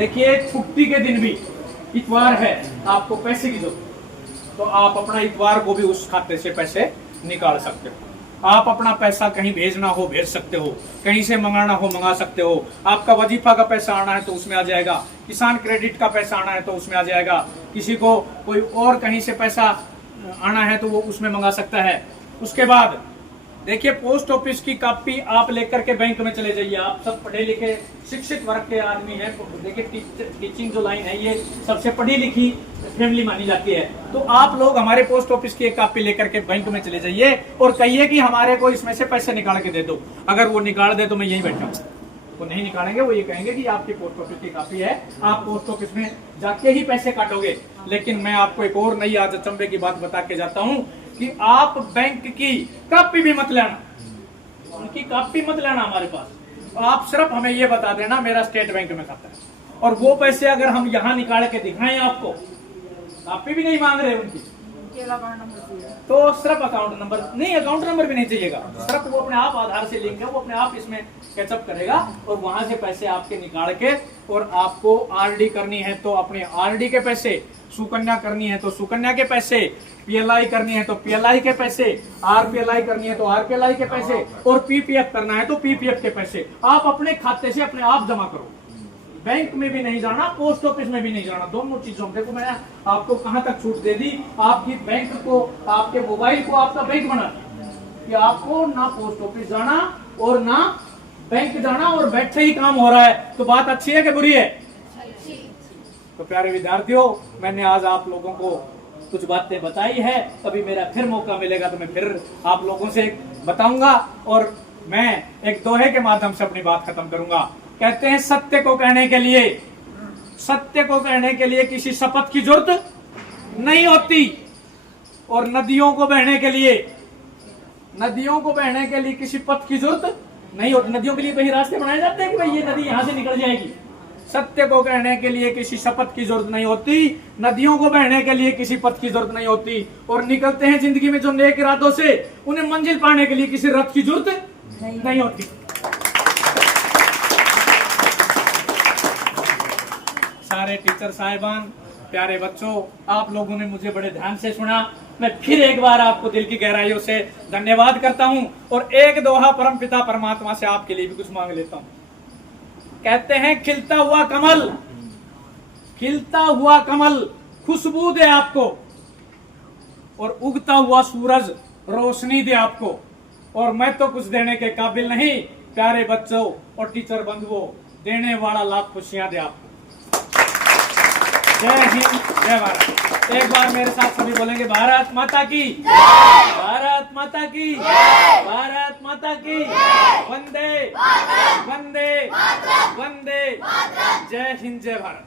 देखिए छुट्टी के दिन भी इतवार है, आपको पैसे की जरूरत, तो आप अपना इतवार को भी उस खाते से पैसे निकाल सकते हो। आप अपना पैसा कहीं भेजना हो भेज सकते हो, कहीं से मंगाना हो मंगा सकते हो। आपका वजीफा का पैसा आना है तो उसमें आ जाएगा, किसान क्रेडिट का पैसा आना है तो उसमें आ जाएगा, किसी को कोई और कहीं से पैसा आना है तो वो उसमें मंगा सकता है। उसके बाद देखिए पोस्ट ऑफिस की कॉपी आप लेकर के बैंक में चले जाइए। आप सब पढ़े लिखे शिक्षित वर्ग के आदमी हैं, देखिए टीचिंग जो लाइन है ये सबसे पढ़ी लिखी फैमिली मानी जाती है। तो आप लोग हमारे पोस्ट ऑफिस की एक कॉपी लेकर के बैंक में चले जाइए और कहिए कि हमारे को इसमें से पैसे निकाल के दे दो। अगर वो निकाल दे तो मैं यहीं बैठा हूँ, वो नहीं निकालेंगे, वो ये कहेंगे कि आपकी पोस्ट ऑफिस की कॉपी है, आप पोस्ट ऑफिस में जाके ही पैसे काटोगे। लेकिन मैं आपको एक और नई आज अचंभे की बात बता के जाता हूँ कि आप बैंक की कॉपी भी मत लेना, उनकी कॉपी मत लेना हमारे पास। आप सिर्फ हमें ये बता देना मेरा स्टेट बैंक में खाता है, और वो पैसे अगर हम यहाँ निकाल के दिखाएं आपको, कॉपी भी नहीं मांग रहे उनकी, तो सिर्फ अकाउंट नंबर नहीं, अकाउंट नंबर भी नहीं चाहिएगा, सिर्फ वो अपने आप आधार से लिंक है, वो अपने आप इसमें कैचअप करेगा और वहां से पैसे आपके निकाल के, और आपको आरडी करनी है तो अपने आरडी के पैसे, सुकन्या करनी है तो सुकन्या के पैसे, पीएलआई करनी है तो पीएलआई के पैसे, आरपीएलआई करनी है तो आरपीएलआई के पैसे, और पीपीएफ करना है तो पीपीएफ के पैसे आप अपने खाते से अपने आप जमा करो। बैंक में भी नहीं जाना, पोस्ट ऑफिस में भी नहीं जाना, दोनों चीजों में। देखो मैंने आपको कहां तक छूट दे दी, आपकी बैंक को, आपके मोबाइल को आपका बैंक बना कि आपको ना पोस्ट ऑफिस जाना और ना बैंक जाना, और बैठे ही काम हो रहा है। तो बात अच्छी है कि बुरी है? तो प्यारे विद्यार्थियों, मैंने आज आप लोगों को कुछ बातें बताई है, कभी मेरा फिर मौका मिलेगा तो मैं फिर आप लोगों से बताऊंगा, और मैं एक दोहे के माध्यम से अपनी बात खत्म करूंगा। कहते हैं सत्य को कहने के लिए, सत्य को कहने के लिए किसी शपथ की जरूरत नहीं होती, और नदियों को बहने के लिए, नदियों को बहने के लिए किसी पथ की जरूरत नहीं होती। नदियों के लिए कहीं रास्ते बनाए जाते हैं कि भाई ये नदी यहां से निकल जाएगी। सत्य को कहने के लिए किसी शपथ की जरूरत नहीं होती, नदियों को बहने के लिए किसी पथ की जरूरत नहीं होती, और निकलते हैं जिंदगी में जो नेक इरादों से, उन्हें मंजिल पाने के लिए किसी रथ की जरूरत नहीं होती। सारे टीचर साहिबान, प्यारे बच्चों, आप लोगों ने मुझे बड़े ध्यान से सुना। मैं फिर एक बार आपको दिल की गहराइयों से धन्यवाद करता हूं, और एक दोहा परमपिता परमात्मा से आपके लिए भी कुछ मांग लेता हूं। कहते हैं खिलता हुआ कमल, खिलता हुआ कमल खुशबू दे आपको, और उगता हुआ सूरज रोशनी दे आपको, और मैं तो कुछ देने के काबिल नहीं, प्यारे बच्चों और टीचर बंधुओं, देने वाला लाख खुशियां दे आपको। जय हिंद, जय भारत। एक बार मेरे साथ सभी बोलेंगे भारत माता की, भारत माता की, भारत माता की, वंदे वंदे वंदे, जय हिंद, जय भारत।